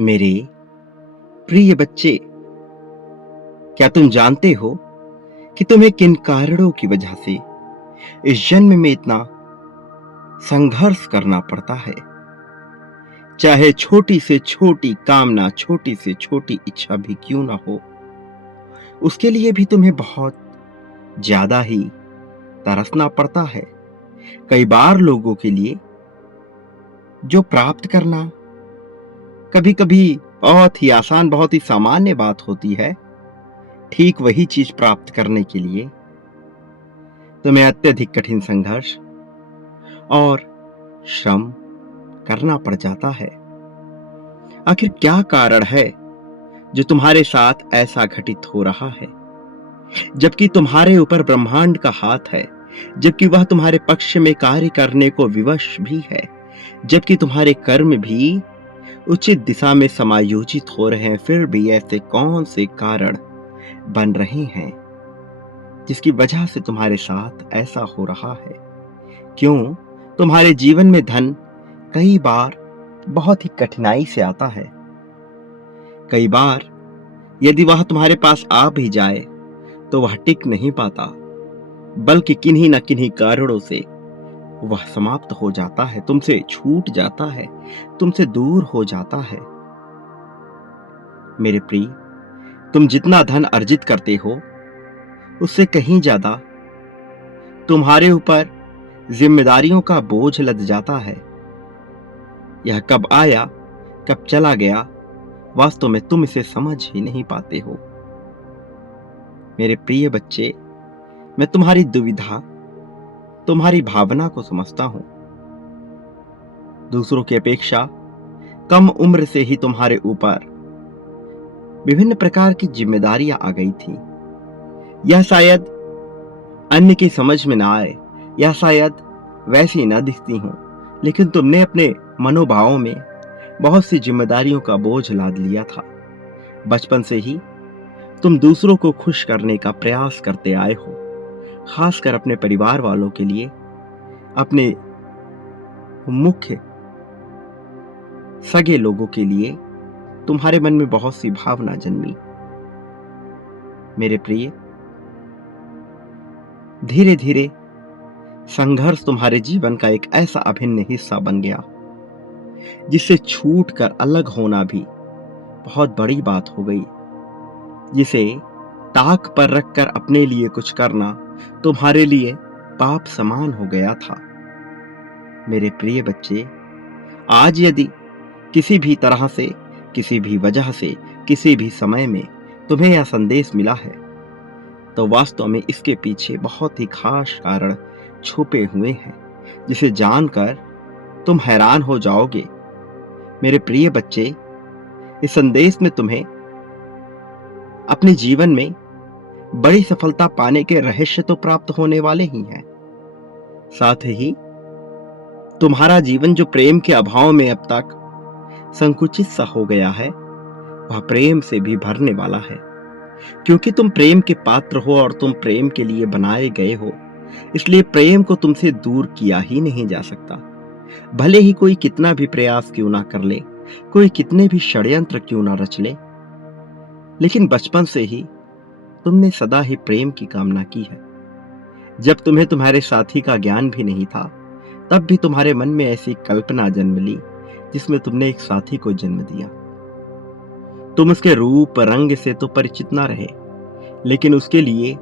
मेरे प्रिय बच्चे, क्या तुम जानते हो कि तुम्हें किन कारणों की वजह से इस जन्म में इतना संघर्ष करना पड़ता है? चाहे छोटी से छोटी कामना, छोटी से छोटी इच्छा भी क्यों ना हो, उसके लिए भी तुम्हें बहुत ज्यादा ही तरसना पड़ता है। कई बार लोगों के लिए जो प्राप्त करना कभी कभी बहुत ही आसान, बहुत ही सामान्य बात होती है, ठीक वही चीज प्राप्त करने के लिए तुम्हें अत्यधिक कठिन संघर्ष और श्रम करना पड़ जाता है। आखिर क्या कारण है जो तुम्हारे साथ ऐसा घटित हो रहा है, जबकि तुम्हारे ऊपर ब्रह्मांड का हाथ है, जबकि वह तुम्हारे पक्ष में कार्य करने को विवश भी है, जबकि तुम्हारे कर्म भी उचित दिशा में समायोजित हो रहे हैं, फिर भी ऐसे कौन से कारण बन रहे हैं जिसकी वजह से तुम्हारे साथ ऐसा हो रहा है? क्यों तुम्हारे जीवन में धन कई बार बहुत ही कठिनाई से आता है? कई बार यदि वह तुम्हारे पास आ भी जाए तो वह टिक नहीं पाता, बल्कि किन्हीं न किन्हीं कारणों से वह समाप्त हो जाता है, तुमसे छूट जाता है, तुमसे दूर हो जाता है। मेरे प्रिय, तुम जितना धन अर्जित करते हो उससे कहीं ज्यादा तुम्हारे ऊपर जिम्मेदारियों का बोझ लद जाता है। यह कब आया, कब चला गया, वास्तव में तुम इसे समझ ही नहीं पाते हो। मेरे प्रिय बच्चे, मैं तुम्हारी दुविधा, तुम्हारी भावना को समझता हूं। दूसरों की अपेक्षा कम उम्र से ही तुम्हारे ऊपर विभिन्न प्रकार की जिम्मेदारियां आ गई थी। यह शायद अन्य की समझ में ना आए, या शायद वैसी न दिखती हो, लेकिन तुमने अपने मनोभावों में बहुत सी जिम्मेदारियों का बोझ लाद लिया था। बचपन से ही तुम दूसरों को खुश करने का प्रयास करते आए हो, खासकर अपने परिवार वालों के लिए, अपने मुख्य सगे लोगों के लिए तुम्हारे मन में बहुत सी भावना जन्मी। मेरे प्रिय, धीरे धीरे संघर्ष तुम्हारे जीवन का एक ऐसा अभिन्न हिस्सा बन गया जिससे छूट कर अलग होना भी बहुत बड़ी बात हो गई, जिसे ताक पर रखकर अपने लिए कुछ करना तुम्हारे लिए पाप समान हो गया था। मेरे प्रिय बच्चे, आज यदि किसी भी तरह से, किसी भी वजह से, किसी भी समय में तुम्हें यह संदेश मिला है, तो वास्तव में इसके पीछे बहुत ही खास कारण छुपे हुए हैं, जिसे जानकर तुम हैरान हो जाओगे। मेरे प्रिय बच्चे, इस संदेश में तुम्हें अपने जीवन में बड़ी सफलता पाने के रहस्य तो प्राप्त होने वाले ही हैं, साथ ही तुम्हारा जीवन जो प्रेम के अभाव में अब तक संकुचित सा हो गया है, वह प्रेम से भी भरने वाला है, क्योंकि तुम प्रेम के पात्र हो और तुम प्रेम के लिए बनाए गए हो। इसलिए प्रेम को तुमसे दूर किया ही नहीं जा सकता। भले ही कोई कितना भी प्रयास क्यों ना कर ले, कोई कितने भी षड्यंत्र क्यों ना रच ले, लेकिन बचपन से ही तुमने सदा ही प्रेम की कामना की है। जब तुम्हें तुम्हारे साथी का ज्ञान भी नहीं था, तब भी तुम्हारे मन में ऐसी कल्पना जन्म ली जिसमें तुमने एक साथी को जन्म दिया। तुम उसके रूप रंग से तो परिचित ना रहे, लेकिन उसके लिए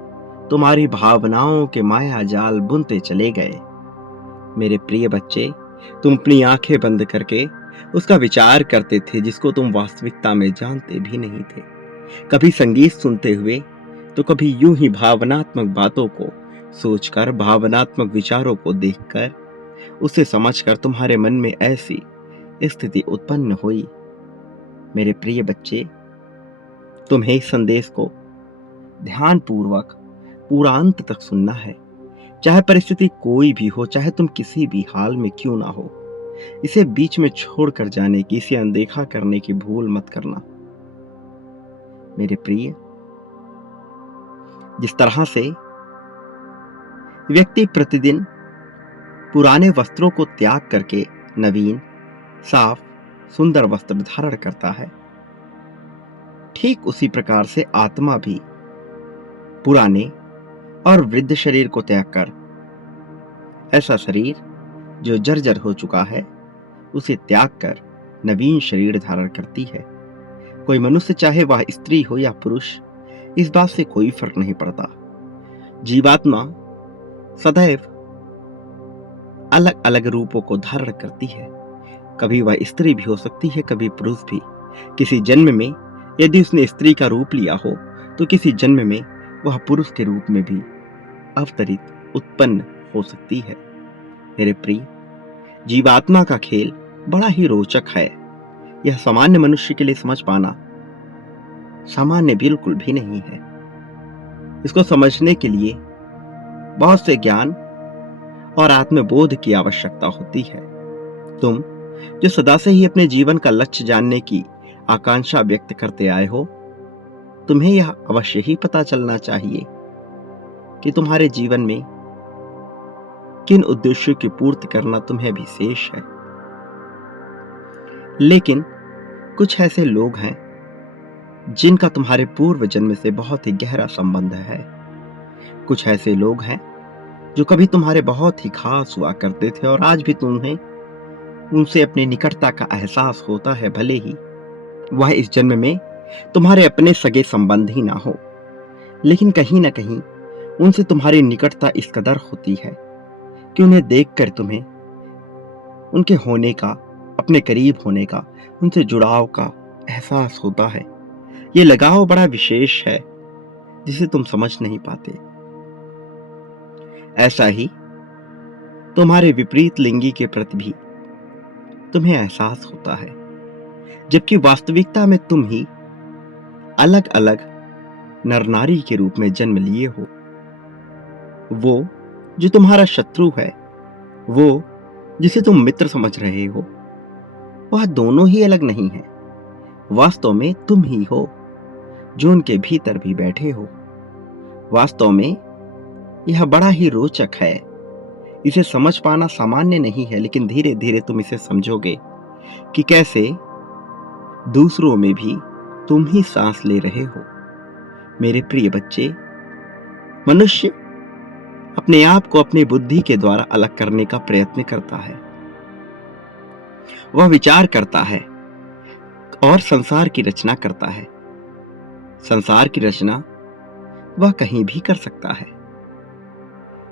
तुम्हारी भावनाओं के माया जाल बुनते चले गए। मेरे प्रिय बच्चे, तुम अपनी आंखें बंद करके उसका विचार करते थे जिसको तुम वास्तविकता में जानते भी नहीं थे। कभी संगीत सुनते हुए, तो कभी यूं ही भावनात्मक बातों को सोचकर, भावनात्मक विचारों को देखकर, उसे समझकर तुम्हारे मन में ऐसी स्थिति उत्पन्न हुई। मेरे प्रिय बच्चे, तुम्हें इस संदेश को ध्यानपूर्वक पूरा अंत तक सुनना है। चाहे परिस्थिति कोई भी हो, चाहे तुम किसी भी हाल में क्यों ना हो, इसे बीच में छोड़कर जाने की, इसे अनदेखा करने की भूल मत करना। मेरे प्रिय, जिस तरह से व्यक्ति प्रतिदिन पुराने वस्त्रों को त्याग करके नवीन, साफ सुंदर वस्त्र धारण करता है, ठीक उसी प्रकार से आत्मा भी पुराने और वृद्ध शरीर को त्याग कर, ऐसा शरीर जो जर्जर हो चुका है उसे त्याग कर नवीन शरीर धारण करती है। कोई मनुष्य चाहे वह स्त्री हो या पुरुष, इस बात से कोई फर्क नहीं पड़ता। जीवात्मा सदैव अलग अलग रूपों को धारण करती है। कभी वह स्त्री भी हो सकती है, कभी पुरुष भी। किसी जन्म में यदि उसने स्त्री का रूप लिया हो तो किसी जन्म में वह पुरुष के रूप में भी अवतरित उत्पन्न हो सकती है। मेरे प्रिय, जीवात्मा का खेल बड़ा ही रोचक है। यह सामान्य मनुष्य के लिए समझ पाना सामान्य बिल्कुल भी नहीं है। इसको समझने के लिए बहुत से ज्ञान और आत्मबोध की आवश्यकता होती है। तुम जो सदा से ही अपने जीवन का लक्ष्य जानने की आकांक्षा व्यक्त करते आए हो, तुम्हें यह अवश्य ही पता चलना चाहिए कि तुम्हारे जीवन में किन उद्देश्यों की पूर्ति करना तुम्हें भी शेष है। लेकिन कुछ ऐसे लोग हैं जिनका तुम्हारे पूर्व जन्म से बहुत ही गहरा संबंध है। कुछ ऐसे लोग हैं जो कभी तुम्हारे बहुत ही खास हुआ करते थे और आज भी तुम्हें उनसे अपनी निकटता का एहसास होता है, भले ही वह इस जन्म में तुम्हारे अपने सगे संबंध ही ना हो, लेकिन कहीं ना कहीं उनसे तुम्हारी निकटता इस कदर होती है कि उन्हें देखकर तुम्हें उनके होने का, अपने करीब होने का, उनसे जुड़ाव का एहसास होता है। ये लगाव बड़ा विशेष है जिसे तुम समझ नहीं पाते। ऐसा ही तुम्हारे विपरीत लिंगी के प्रति भी तुम्हें एहसास होता है, जबकि वास्तविकता में तुम ही अलग अलग नर नारी के रूप में जन्म लिए हो। वो जो तुम्हारा शत्रु है, वो जिसे तुम मित्र समझ रहे हो, वह दोनों ही अलग नहीं है। वास्तव में तुम ही हो जो उनके भीतर भी बैठे हो। वास्तव में यह बड़ा ही रोचक है। इसे समझ पाना सामान्य नहीं है, लेकिन धीरे धीरे तुम इसे समझोगे कि कैसे दूसरों में भी तुम ही सांस ले रहे हो। मेरे प्रिय बच्चे, मनुष्य अपने आप को अपनी बुद्धि के द्वारा अलग करने का प्रयत्न करता है। वह विचार करता है और संसार की रचना करता है। संसार की रचना वह कहीं भी कर सकता है।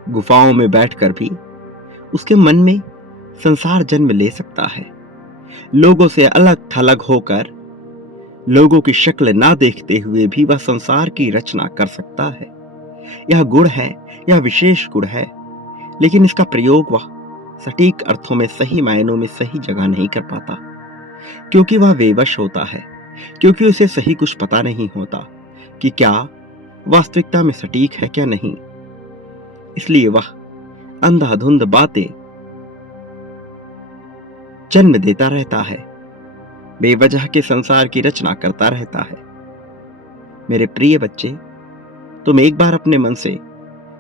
गुफाओं में बैठकर भी उसके मन में संसार जन्म ले सकता है। लोगों से अलग थलग होकर, लोगों की शक्ल ना देखते हुए भी वह संसार की रचना कर सकता है। यह गुण है, यह विशेष गुण है, लेकिन इसका प्रयोग वह सटीक अर्थों में, सही मायनों में सही जगह नहीं कर पाता, क्योंकि वह बेवश होता है, क्योंकि उसे सही कुछ पता नहीं होता कि क्या वास्तविकता में सटीक है क्या नहीं। इसलिए वह अंधाधुंध बातें जन्म देता रहता है, बेवजह के संसार की रचना करता रहता है। मेरे प्रिय बच्चे, तुम एक बार अपने मन से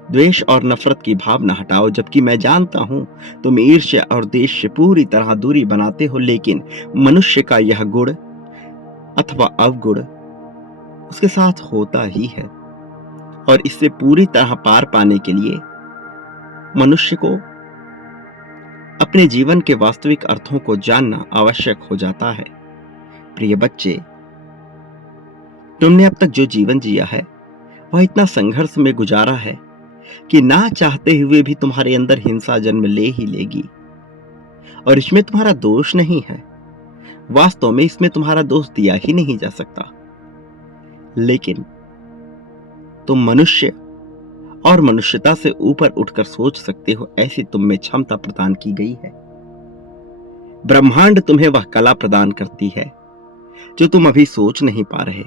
द्वेष और नफरत की भावना हटाओ। जबकि मैं जानता हूं तुम ईर्ष्या और देश से पूरी तरह दूरी बनाते हो, लेकिन मनुष्य का यह गुण अथवा अवगुण उसके साथ होता ही है, और इससे पूरी तरह पार पाने के लिए मनुष्य को अपने जीवन के वास्तविक अर्थों को जानना आवश्यक हो जाता है। प्रिय बच्चे, तुमने अब तक जो जीवन जिया है वह इतना संघर्ष में गुजारा है कि ना चाहते हुए भी तुम्हारे अंदर हिंसा जन्म ले ही लेगी, और इसमें तुम्हारा दोष नहीं है। वास्तव में इसमें तुम्हारा दोष दिया ही नहीं जा सकता, लेकिन तुम मनुष्य और मनुष्यता से ऊपर उठकर सोच सकते हो, ऐसी तुम में क्षमता प्रदान की गई है। ब्रह्मांड तुम्हें वह कला प्रदान करती है जो तुम अभी सोच नहीं पा रहे,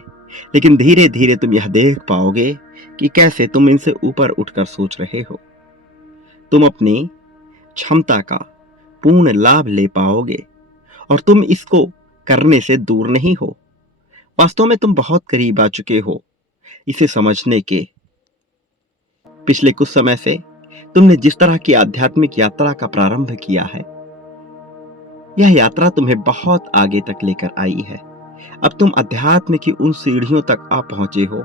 लेकिन धीरे धीरे तुम यह देख पाओगे कि कैसे तुम इनसे ऊपर उठकर सोच रहे हो। तुम अपनी क्षमता का पूर्ण लाभ ले पाओगे, और तुम इसको करने से दूर नहीं हो। वास्तव में तुम बहुत करीब आ चुके हो इसे समझने के। पिछले कुछ समय से तुमने जिस तरह की आध्यात्मिक यात्रा का प्रारंभ किया है, यह यात्रा तुम्हें बहुत आगे तक लेकर आई है। अब तुम अध्यात्म की उन सीढ़ियों तक आ पहुंचे हो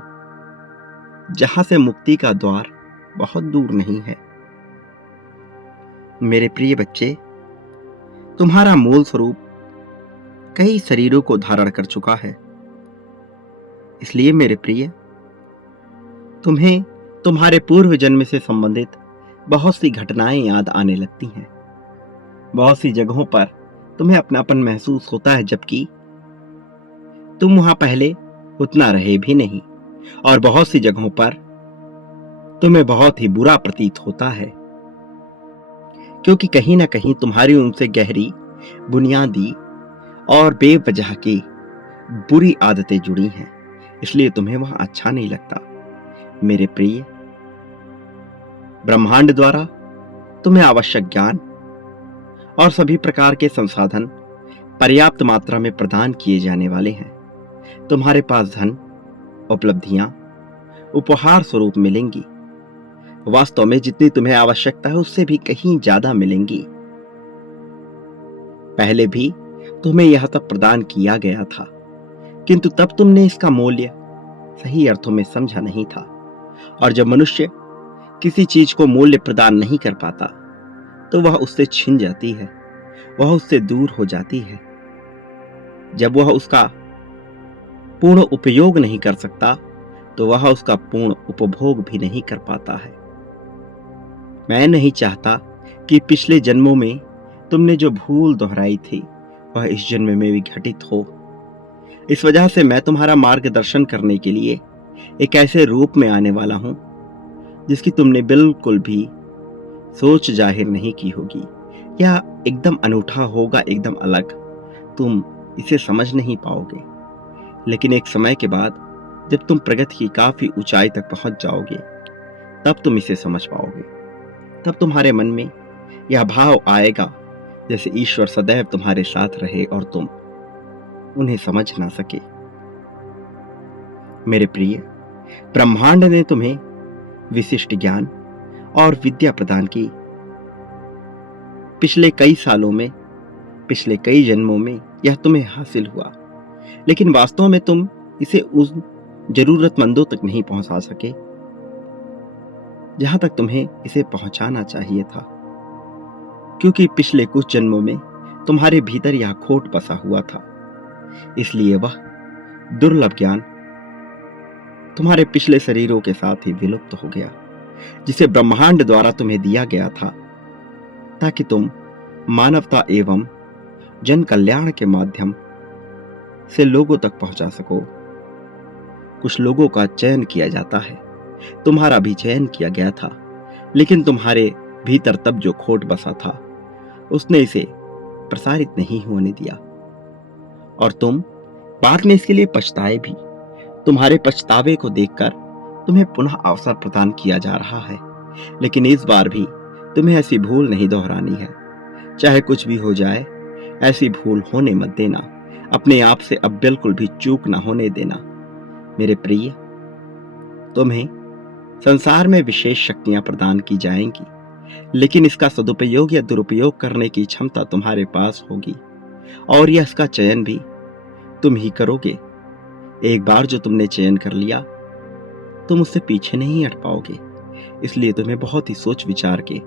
जहां से मुक्ति का द्वार बहुत दूर नहीं है। मेरे प्रिय बच्चे, तुम्हारा मूल स्वरूप कई शरीरों को धारण कर चुका है। इसलिए मेरे प्रिय, तुम्हें तुम्हारे पूर्व जन्म से संबंधित बहुत सी घटनाएं याद आने लगती हैं। बहुत सी जगहों पर तुम्हें अपनापन महसूस होता है, जबकि तुम वहां पहले उतना रहे भी नहीं। और बहुत सी जगहों पर तुम्हें बहुत ही बुरा प्रतीत होता है, क्योंकि कहीं ना कहीं तुम्हारी उनसे गहरी, बुनियादी और बेवजह की बुरी आदतें जुड़ी हैं। इसलिए तुम्हें वहां अच्छा नहीं लगता। मेरे प्रिय, ब्रह्मांड द्वारा तुम्हें आवश्यक ज्ञान और सभी प्रकार के संसाधन पर्याप्त मात्रा में प्रदान किए जाने वाले हैं। तुम्हारे पास धन, उपलब्धियां उपहार स्वरूप मिलेंगी। वास्तव में जितनी तुम्हें आवश्यकता है उससे भी कहीं ज्यादा मिलेंगी। पहले भी तुम्हें यह सब प्रदान किया गया था, किंतु तब तुमने इसका मूल्य सही अर्थों में समझा नहीं था। और जब मनुष्य किसी चीज को मूल्य प्रदान नहीं कर पाता तो वह उससे छिन जाती है, वह उससे दूर हो जाती है। जब वह उसका पूर्ण उपयोग नहीं कर सकता तो वह उसका पूर्ण उपभोग भी नहीं कर पाता है। मैं नहीं चाहता कि पिछले जन्मों में तुमने जो भूल दोहराई थी वह इस जन्म में भी घटित हो। इस वजह से मैं तुम्हारा मार्गदर्शन करने के लिए एक ऐसे रूप में आने वाला हूं जिसकी तुमने बिल्कुल भी सोच जाहिर नहीं की होगी। यह एकदम अनूठा होगा, एकदम अलग। तुम इसे समझ नहीं पाओगे, लेकिन एक समय के बाद जब तुम प्रगति की काफी ऊंचाई तक पहुंच जाओगे तब तुम इसे समझ पाओगे। तब तुम्हारे मन में यह भाव आएगा जैसे ईश्वर सदैव तुम्हारे साथ रहे और तुम उन्हें समझ ना सके। मेरे प्रिय, ब्रह्मांड ने तुम्हें विशिष्ट ज्ञान और विद्या प्रदान की। पिछले कई सालों में, पिछले कई जन्मों में यह तुम्हें हासिल हुआ, लेकिन वास्तव में तुम इसे उस जरूरतमंदों तक नहीं पहुंचा सके जहां तक तुम्हें इसे पहुंचाना चाहिए था, क्योंकि पिछले कुछ जन्मों में तुम्हारे भीतर यह खोट बसा हुआ था। इसलिए वह दुर्लभ ज्ञान तुम्हारे पिछले शरीरों के साथ ही विलुप्त हो गया, जिसे ब्रह्मांड द्वारा तुम्हें दिया गया था ताकि तुम मानवता एवं जन कल्याण के माध्यम से लोगों तक पहुंचा सको। कुछ लोगों का चयन किया जाता है, तुम्हारा भी चयन किया गया था, लेकिन तुम्हारे भीतर तब जो खोट बसा था उसने इसे प्रसारित नहीं होने दिया और तुम बाद में इसके लिए पछताए भी। तुम्हारे पछतावे को देखकर तुम्हें पुनः अवसर प्रदान किया जा रहा है, लेकिन इस बार भी तुम्हें ऐसी भूल नहीं दोहरानी है। चाहे कुछ भी हो जाए, ऐसी भूल होने मत देना। अपने आप से अब बिल्कुल भी चूक ना होने देना। मेरे प्रिय, तुम्हें संसार में विशेष शक्तियां प्रदान की जाएंगी, लेकिन इसका सदुपयोग या दुरुपयोग करने की क्षमता तुम्हारे पास होगी और यह इसका चयन भी तुम ही करोगे। एक बार जो तुमने चयन कर लिया तुम उससे पीछे नहीं हट पाओगे। इसलिए तुम्हें बहुत ही सोच विचार के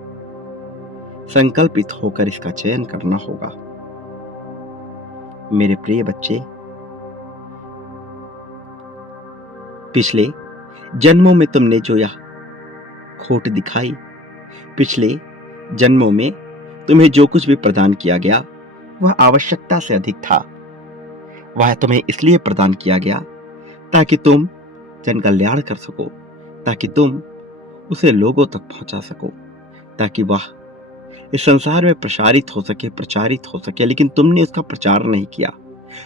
संकल्पित होकर इसका चयन करना होगा। मेरे प्रिय बच्चे, पिछले जन्मों में तुमने जो यह खोट दिखाई, पिछले जन्मों में तुम्हें जो कुछ भी प्रदान किया गया वह आवश्यकता से अधिक था। वह तुम्हें इसलिए प्रदान किया गया ताकि तुम जन कल्याण कर सको, ताकि तुम उसे लोगों तक पहुंचा सको, ताकि वह इस संसार में प्रसारित हो सके, प्रचारित हो सके। लेकिन तुमने उसका प्रचार नहीं किया,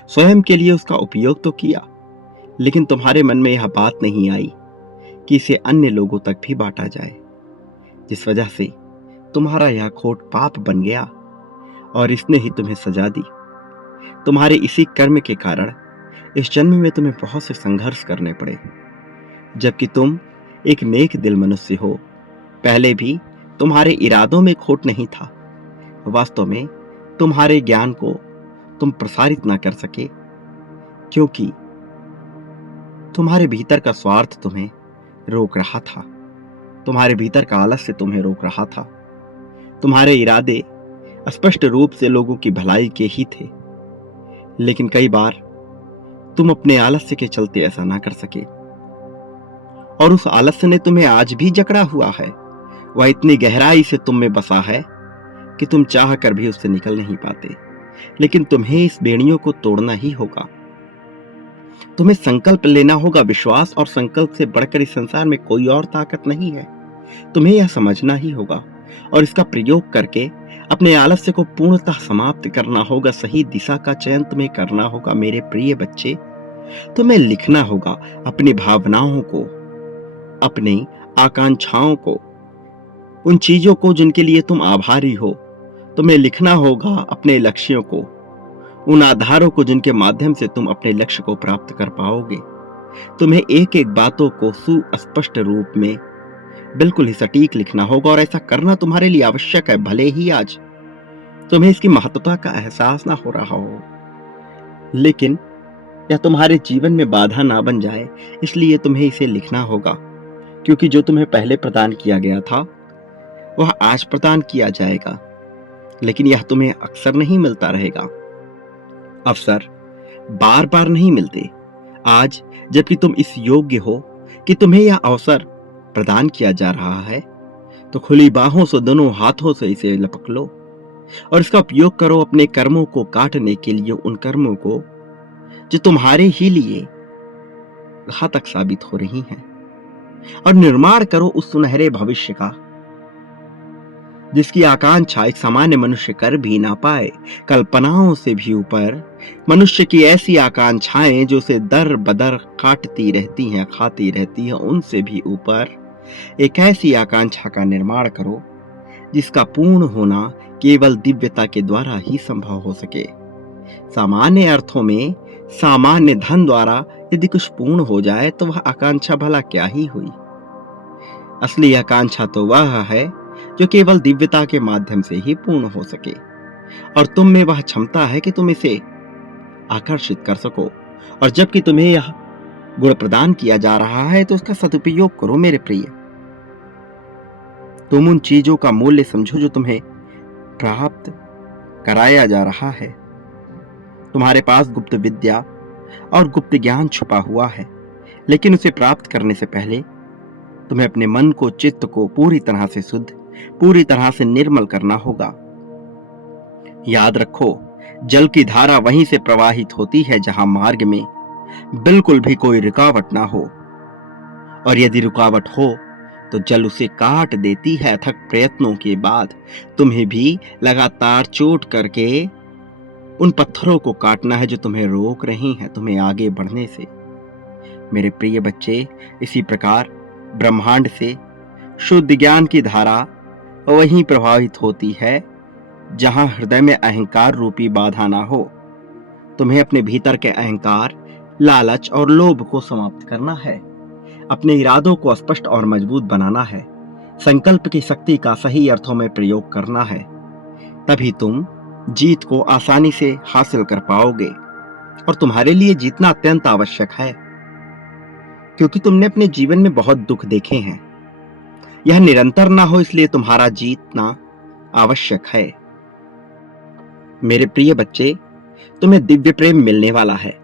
स्वयं के लिए उसका उपयोग तो किया, लेकिन तुम्हारे मन में यह बात नहीं आई कि इसे अन्य लोगों तक भी बांटा जाए, जिस वजह से तुम्हारा यह खोट पाप बन गया और इसने ही तुम्हें सजा दी। तुम्हारे इसी कर्म के कारण इस जन्म में तुम्हें बहुत से संघर्ष करने पड़े, जबकि तुम एक नेक दिल मनुष्य हो। पहले भी तुम्हारे इरादों में खोट नहीं था, वास्तव में तुम्हारे ज्ञान को तुम प्रसारित ना कर सके, क्योंकि तुम्हारे भीतर का स्वार्थ तुम्हें रोक रहा था। तुम्हारे भीतर का आलस्य तुम्हें रोक रहा था। तुम्हारे इरादे स्पष्ट रूप से लोगों की भलाई के ही थे, लेकिन कई बार तुम अपने आलस्य के चलते ऐसा ना कर सके, और उस आलस्य ने तुम्हें आज भी जकड़ा हुआ है। वह इतनी गहराई से तुम में बसा है कि तुम चाह कर भी उससे निकल नहीं पाते। लेकिन तुम्हें इस बेड़ियों को तोड़ना ही होगा। तुम्हें संकल्प लेना होगा। विश्वास और संकल्प से बढ़कर इस संसार में कोई और ताकत नहीं है। तुम्हें यह समझना ही होगा और इसका प्रयोग करके अपने आलस्य को पूर्णतः समाप्त करना होगा। सही दिशा का चयन तुम्हें करना होगा। मेरे प्रिय बच्चे, तुम्हें लिखना होगा अपनी भावनाओं को, अपनी आकांक्षाओं को, उन चीजों को जिनके लिए तुम आभारी हो। तुम्हें लिखना होगा अपने लक्ष्यों को, उन आधारों को जिनके माध्यम से तुम अपने लक्ष्य को प्राप्त कर पाओगे। तुम्हें एक एक बातों को सुस्पष्ट रूप में बिल्कुल ही सटीक लिखना होगा, और ऐसा करना तुम्हारे लिए आवश्यक है। भले ही आज तुम्हें इसकी महत्वता का एहसास ना हो रहा हो, लेकिन यह तुम्हारे जीवन में बाधा ना बन जाए, इसलिए तुम्हें इसे लिखना होगा। क्योंकि जो तुम्हें पहले प्रदान किया गया था वह आज प्रदान किया जाएगा, लेकिन यह तुम्हें अक्सर नहीं मिलता रहेगा। अवसर बार बार नहीं मिलते। आज जबकि तुम इस योग्य हो कि तुम्हें यह अवसर प्रदान किया जा रहा है, तो खुली बाहों से, दोनों हाथों से इसे लपक लो और इसका उपयोग करो अपने कर्मों को काटने के लिए। उन कर्मों को जो तुम्हारे ही लिए घातक साबित हो रही हैं, और निर्माण करो उस सुनहरे भविष्य का जिसकी आकांक्षा एक सामान्य मनुष्य कर भी ना पाए। कल्पनाओं से भी ऊपर मनुष्य की ऐसी आकांक्षाएं जो उसे दर बदर काटती रहती हैं, खाती रहती हैं, उनसे भी ऊपर एक ऐसी आकांक्षा का निर्माण करो जिसका पूर्ण होना केवल दिव्यता के द्वारा ही संभव हो सके। सामान्य अर्थों में सामान्य धन द्वारा यदि कुछ पूर्ण हो जाए तो वह आकांक्षा भला क्या ही हुई। असली आकांक्षा तो वह है जो केवल दिव्यता के माध्यम से ही पूर्ण हो सके, और तुम में वह क्षमता है कि तुम इसे आकर्षित कर सको। और जबकि तुम्हें यह गुण प्रदान किया जा रहा है तो उसका सदुपयोग करो मेरे प्रिय। तुम उन चीजों का मूल्य समझो जो तुम्हें प्राप्त कराया जा रहा है। तुम्हारे पास गुप्त विद्या और गुप्त ज्ञान छुपा हुआ है, लेकिन उसे प्राप्त करने से पहले तुम्हें अपने मन को, चित्त को पूरी तरह से शुद्ध, पूरी तरह से निर्मल करना होगा। याद रखो, जल की धारा वहीं से प्रवाहित होती है जहां मार्ग में बिल्कुल भी कोई रुकावट ना हो, और यदि रुकावट हो तो जल उसे काट देती है। अथक प्रयत्नों के बाद तुम्हें भी लगातार चोट करके उन पत्थरों को काटना है जो तुम्हें रोक रही हैं तुम्हें आगे बढ़ने से। मेरे प्रिय बच्चे, इसी प्रकार ब्रह्मांड से शुद्ध ज्ञान की धारा वहीं प्रभावित होती है जहां हृदय में अहंकार रूपी बाधा ना हो। तुम्हें अपने भीतर के अहंकार, लालच और लोभ को समाप्त करना है। अपने इरादों को स्पष्ट और मजबूत बनाना है। संकल्प की शक्ति का सही अर्थों में प्रयोग करना है। तभी तुम जीत को आसानी से हासिल कर पाओगे। और तुम्हारे लिए जीतना अत्यंत आवश्यक है, क्योंकि तुमने अपने जीवन में बहुत दुख देखे हैं। यह निरंतर ना हो, इसलिए तुम्हारा जीतना आवश्यक है। मेरे प्रिय बच्चे, तुम्हें दिव्य प्रेम मिलने वाला है।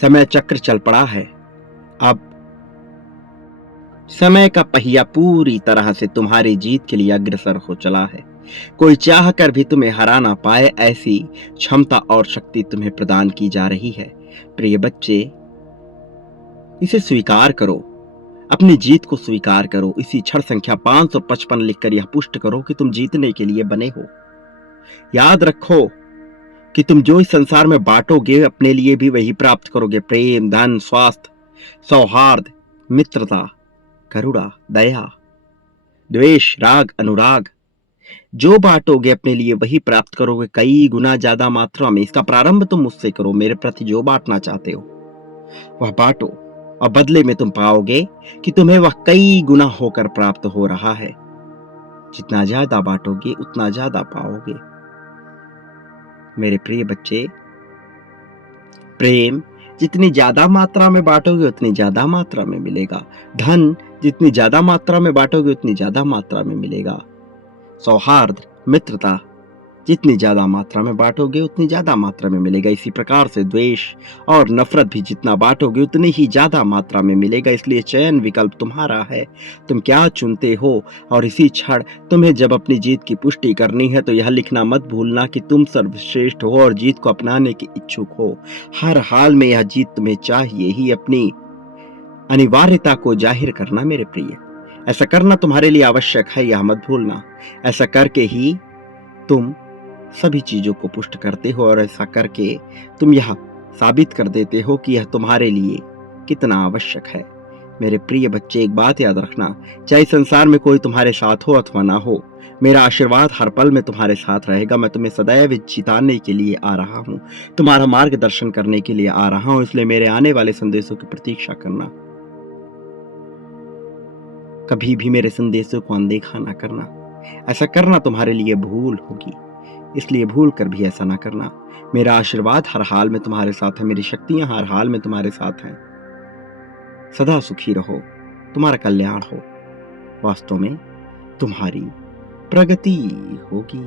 समय चक्र चल पड़ा है। अब समय का पहिया पूरी तरह से तुम्हारी जीत के लिए अग्रसर हो चला है। कोई चाह कर भी तुम्हें हरा ना पाए, ऐसी क्षमता और शक्ति तुम्हें प्रदान की जा रही है। प्रिय बच्चे, इसे स्वीकार करो, अपनी जीत को स्वीकार करो। इसी क्षण संख्या 555 लिखकर यह पुष्ट करो कि तुम जीतने के लिए बने हो। याद रखो कि तुम जो इस संसार में बांटोगे, अपने लिए भी वही प्राप्त करोगे। प्रेम, धन, स्वास्थ्य, सौहार्द, मित्रता, करुणा, दया, द्वेष, राग, अनुराग, जो बांटोगे अपने लिए वही प्राप्त करोगे, कई गुना ज्यादा मात्रा में। इसका प्रारंभ तुम मुझसे करो। मेरे प्रति जो बांटना चाहते हो वह बांटो, और बदले में तुम पाओगे कि तुम्हें वह कई गुना होकर प्राप्त हो रहा है। जितना ज्यादा बांटोगे उतना ज्यादा पाओगे। मेरे प्रिय बच्चे, प्रेम जितनी ज्यादा मात्रा में बांटोगे उतनी ज्यादा मात्रा में मिलेगा। धन जितनी ज्यादा मात्रा में बांटोगे उतनी ज्यादा मात्रा में मिलेगा। सौहार्द, मित्रता जितनी ज्यादा मात्रा में बांटोगे उतनी ज्यादा मात्रा में मिलेगा। इसी प्रकार से द्वेष और नफरत भी जितना बांटोगे उतनी ही ज्यादा मात्रा में मिलेगा। इसलिए चयन विकल्प तुम्हारा है, तुम क्या चुनते हो। और इसी क्षण तुम्हें जब अपनी जीत की पुष्टि करनी है तो यह लिखना मत भूलना कि तुम सर्वश्रेष्ठ हो और जीत को अपनाने के इच्छुक हो। हर हाल में यह जीत तुम्हें चाहिए ही, अपनी अनिवार्यता को जाहिर करना मेरे प्रिय। ऐसा करना तुम्हारे लिए आवश्यक है, यह मत भूलना। ऐसा करके ही तुम सभी चीजों को पुष्ट करते हो और ऐसा करके तुम यह साबित कर देते हो कि यह तुम्हारे लिए कितना आवश्यक है। मेरे प्रिय बच्चे, एक बात याद रखना, चाहे संसार में कोई तुम्हारे साथ हो अथवा ना हो, मेरा आशीर्वाद हर पल में तुम्हारे साथ रहेगा। मैं तुम्हें सदैव जिताने के लिए आ रहा हूँ, तुम्हारा मार्गदर्शन करने के लिए आ रहा हूँ। इसलिए मेरे आने वाले संदेशों की प्रतीक्षा करना, कभी भी मेरे संदेशों को अनदेखा ना करना। ऐसा करना तुम्हारे लिए भूल होगी, इसलिए भूल कर भी ऐसा ना करना। मेरा आशीर्वाद हर हाल में तुम्हारे साथ है, मेरी शक्तियां हर हाल में तुम्हारे साथ हैं। सदा सुखी रहो, तुम्हारा कल्याण हो, वास्तव में तुम्हारी प्रगति होगी।